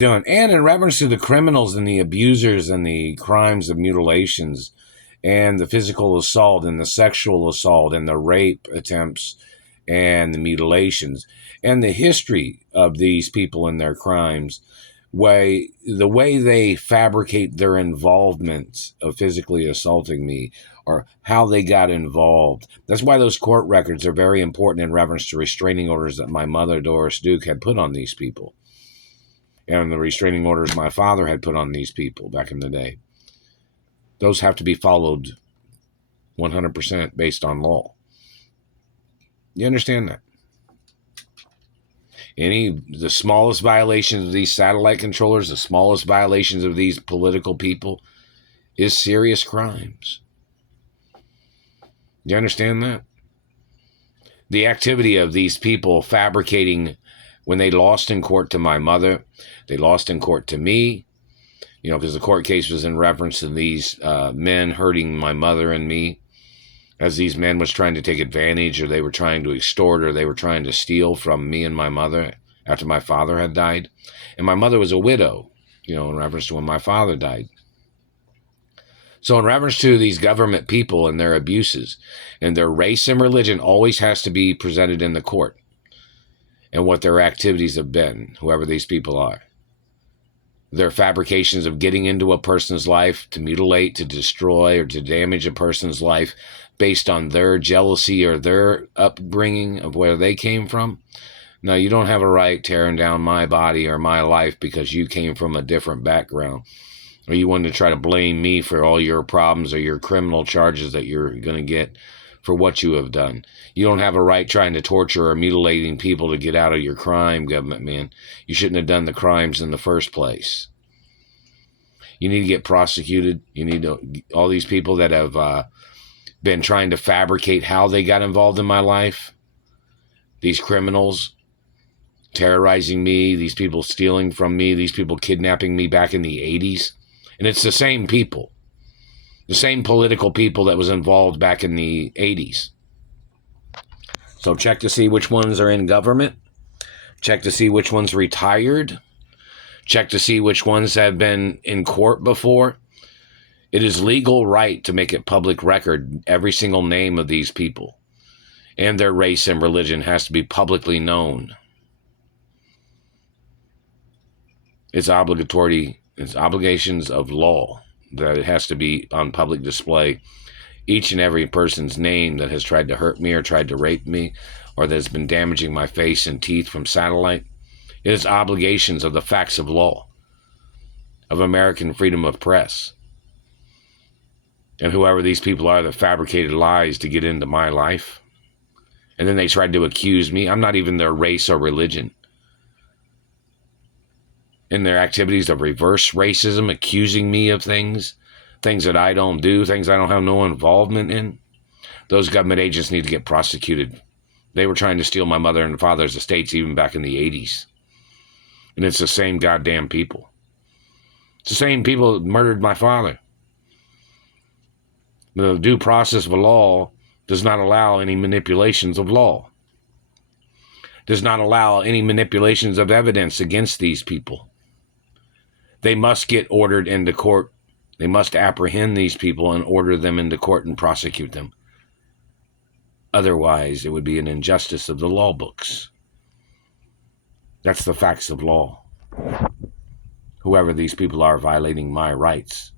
Doing, and in reference to the criminals and the abusers and the crimes of mutilations and the physical assault and the sexual assault and the rape attempts and the mutilations and the history of these people and their crimes, the way they fabricate their involvement of physically assaulting me or how they got involved. That's why those court records are very important in reference to restraining orders that my mother, Doris Duke, had put on these people, and the restraining orders my father had put on these people back in the day. Those have to be followed 100% based on law. You understand that? The smallest violations of these satellite controllers, the smallest violations of these political people is serious crimes. You understand that? The activity of these people fabricating, when they lost in court to my mother, they lost in court to me, because the court case was in reference to these men hurting my mother and me, as these men was trying to take advantage, or they were trying to extort, or they were trying to steal from me and my mother after my father had died. And my mother was a widow, in reference to when my father died. So in reference to these government people and their abuses, and their race and religion always has to be presented in the court, and what their activities have been, whoever these people are. Their fabrications of getting into a person's life to mutilate, to destroy, or to damage a person's life based on their jealousy or their upbringing of where they came from. No, you don't have a right tearing down my body or my life because you came from a different background, or you wanted to try to blame me for all your problems or your criminal charges that you're going to get for what you have done. You don't have a right trying to torture or mutilating people to get out of your crime, government man. You shouldn't have done the crimes in the first place. You need to get prosecuted. You need to, all these people that have been trying to fabricate how they got involved in my life, these criminals terrorizing me, these people stealing from me, these people kidnapping me back in the 80s. And it's the same people, the same political people that was involved back in the 80s. So check to see which ones are in government. Check to see which ones retired. Check to see which ones have been in court before. It is legal right to make it public record. Every single name of these people and their race and religion has to be publicly known. It's obligatory. It's obligations of law that it has to be on public display. Each and every person's name that has tried to hurt me or tried to rape me or that has been damaging my face and teeth from satellite. It is obligations of the facts of law, of American freedom of press. And whoever these people are that fabricated lies to get into my life. And then they tried to accuse me. I'm not even their race or religion. In their activities of reverse racism, accusing me of things that I don't do, things I don't have no involvement in. Those government agents need to get prosecuted. They were trying to steal my mother and father's estates even back in the 80s. And it's the same goddamn people. It's the same people that murdered my father. The due process of law does not allow any manipulations of law. Does not allow any manipulations of evidence against these people. They must get ordered into court. They must apprehend these people and order them into court and prosecute them. Otherwise, it would be an injustice of the law books. That's the facts of law. Whoever these people are violating my rights.